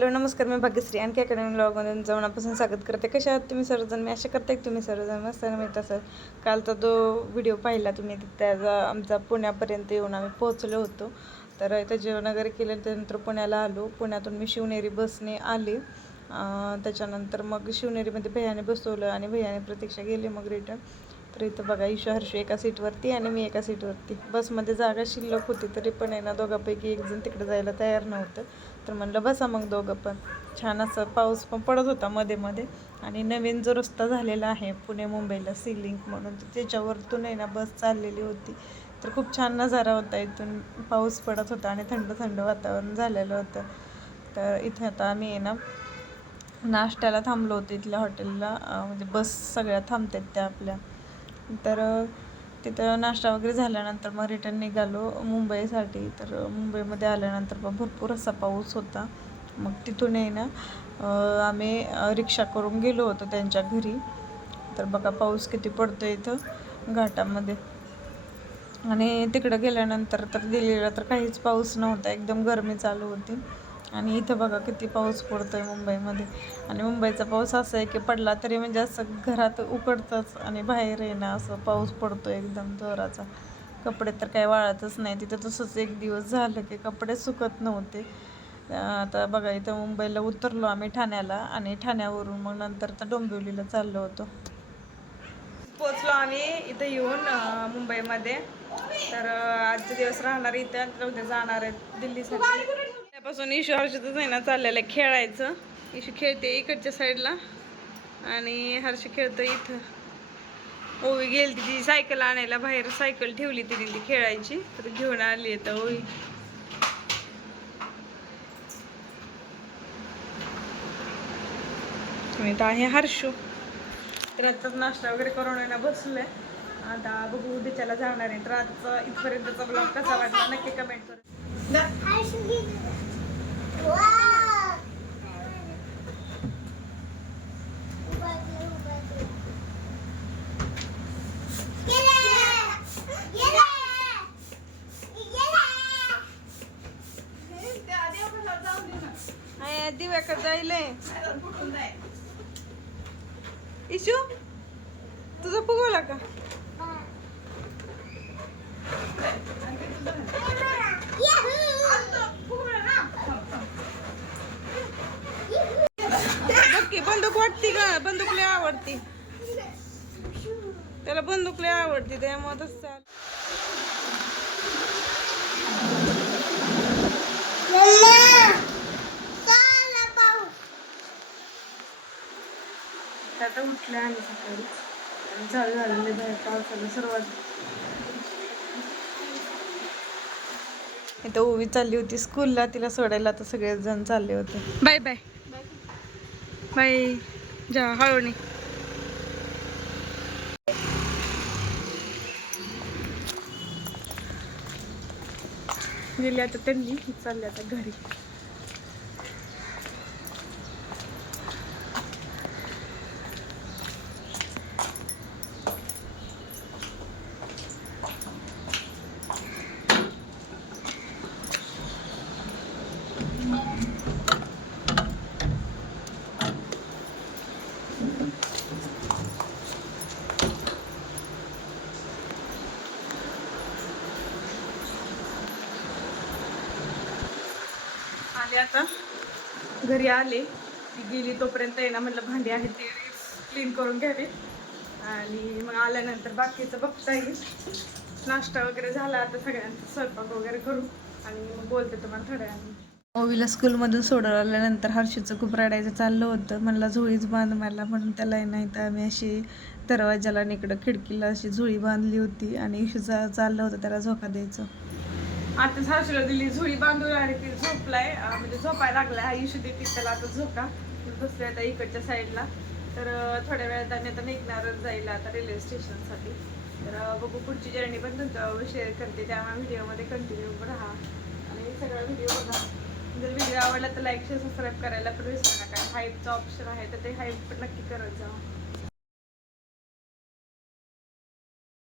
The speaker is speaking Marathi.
हॅलो नमस्कार, मी भाग्यश्री आणखी अकॅडमी ब्लॉगमध्ये तुमचं मनापासून स्वागत करते. कशा आहात तुम्ही सर्वजण? मी आशा करते की तुम्ही सर्वजण मस्त मिळत असाल. कालचा जो व्हिडिओ पाहिला तुम्ही त्याचा आमचा पुण्यापर्यंत येऊन आम्ही पोहोचलो होतो. तर इथं जेवण वगैरे केलं, त्यानंतर पुण्याला आलो. पुण्यातून मी शिवनेरी बसने आले. त्याच्यानंतर मग शिवनेरीमध्ये भैयाने बसवलं आणि भैयाने प्रतीक्षा गेली मग रिटर्न. तर इथं बघा, ईशू हर्षू एका सीटवरती आणि मी एका सीटवरती. बसमध्ये जागा शिल्लक होती तरी पण आहे ना, दोघांपैकी एक जण तिकडे जायला तयार नव्हतं. तर म्हणलं बसा मग दोघं पण. छान असं पाऊस पण पडत होता मध्ये मध्ये. आणि नवीन जो रस्ता झालेला आहे पुणे मुंबईला सीलिंक म्हणून, त्याच्यावरतून आहे ना बस चाललेली होती. तर खूप छान नजारा होता. इथून पाऊस पडत होता आणि थंड थंड वातावरण झालेलं होतं. तर इथे आता आम्ही आहे ना नाश्त्याला थांबलो होतो इथल्या हॉटेलला. म्हणजे बस सगळ्या थांबतात त्या आपल्या. तर तिथं नाश्ता वगैरे झाल्यानंतर मग रिटर्न निघालो मुंबईसाठी. तर मुंबईमध्ये आल्यानंतर मग भरपूर असा पाऊस होता. मग तिथून आहे ना आम्ही रिक्षा करून गेलो होतो त्यांच्या घरी. तर बघा पाऊस किती पडतो इथं घाटामध्ये. आणि तिकडं गेल्यानंतर तर दिल्लीला तर काहीच पाऊस नव्हता, एकदम गरमी चालू होती. आणि इथं बघा किती पाऊस पडतो आहे मुंबईमध्ये. आणि मुंबईचा पाऊस असा आहे की पडला तरी म्हणजे असं घरात उकडतंच आणि बाहेर आहे ना असं पाऊस पडतो एकदम जोराचा. कपडे तर काही वाळतच नाही. तिथं तसंच एक दिवस झालं की कपडे सुकत नव्हते. आता बघा इथं मुंबईला उतरलो आम्ही ठाण्याला, आणि ठाण्यावरून मग नंतर तर डोंबिवलीला चाललो होतो. पोचलो आम्ही इथं येऊन मुंबईमध्ये. तर आजचे दिवस राहणार इथं, तर उद्या जाणार आहेत दिल्लीसाठी. त्यापासून इशू हर्षतच आहे ना चाललेलं आहे खेळायचं. इशू खेळते इकडच्या साईडला आणि हर्ष खेळतो इथं. ओवी गेली ती सायकल आणायला बाहेर, सायकल ठेवली तिने ती खेळायची, तर घेऊन आली तर ओवी. तर आहे हर्षू. तर आताच नाश्ता वगैरे करून आहे ना बसलोय. आता बघू उद्याच्याला जाणार आहे. तर आजचा इथपर्यंतचा ब्लॉग कसा वाटला नक्की कमेंट करा. दिव्याकडे जायले. इशू तुझा फुगवला का? बघ बंदूक वाटती का? बंदूक लय आवडती त्याला, बंदूक लय आवडती त्यामुळे तसं चाल. आता उठले आणि सकाळी आणि चालू झालेले बाहेर पावसाला सुरुवात. इथं ओवी चालली होती स्कूलला, तिला सोडायला आता सगळेच जण चालले होते. बाय बाय बाय, जा हळूनी. गेली आता त्यांनी, चालले आता घरी. आता घरी आले, ती गेली तोपर्यंत आहे ना म्हटलं भांडी आहेत ते क्लीन करून घ्यावे. आणि मग आल्यानंतर बाकीचं बघता येईल. नाश्ता वगैरे झाला आता सगळ्यांचा, स्वयंपाक वगैरे करू आणि मग बोलते तुम्हाला थोड्या वेळाने. ओवीला स्कूलमधून सोडून आल्यानंतर हर्षूचं खूप रडायचं चाललं होतं. म्हणला झोळीच बांध मला, म्हणून त्याला नाही तर आम्ही अशी दरवाजाला आणि इकडं खिडकीला अशी झोळी बांधली होती. आणि इशूचा चाललं होतं त्याला झोका द्यायचं. आता हर्षूला दिली झोळी बांधून आणि ती झोपलाय, म्हणजे झोपायला लागलाय. हा इशू देते त्याला आता झोका. बसले आता इकडच्या साईडला. तर थोड्या वेळात आम्ही आता निघणारच जाईल आता रेल्वे स्टेशनसाठी. तर बघू पुढची जर्नी पण तुमच्याबरोबर शेअर करते, त्यामुळे व्हिडिओमध्ये कंटिन्यू राहा आणि सगळा व्हिडिओ बघा. जर व्हिडिओ आवडला तर लाईक शेअर सबस्क्राईब करायला पण विसरू नका. हाईपचा ऑप्शन आहे तर ते हाईप पण नक्की करत जा.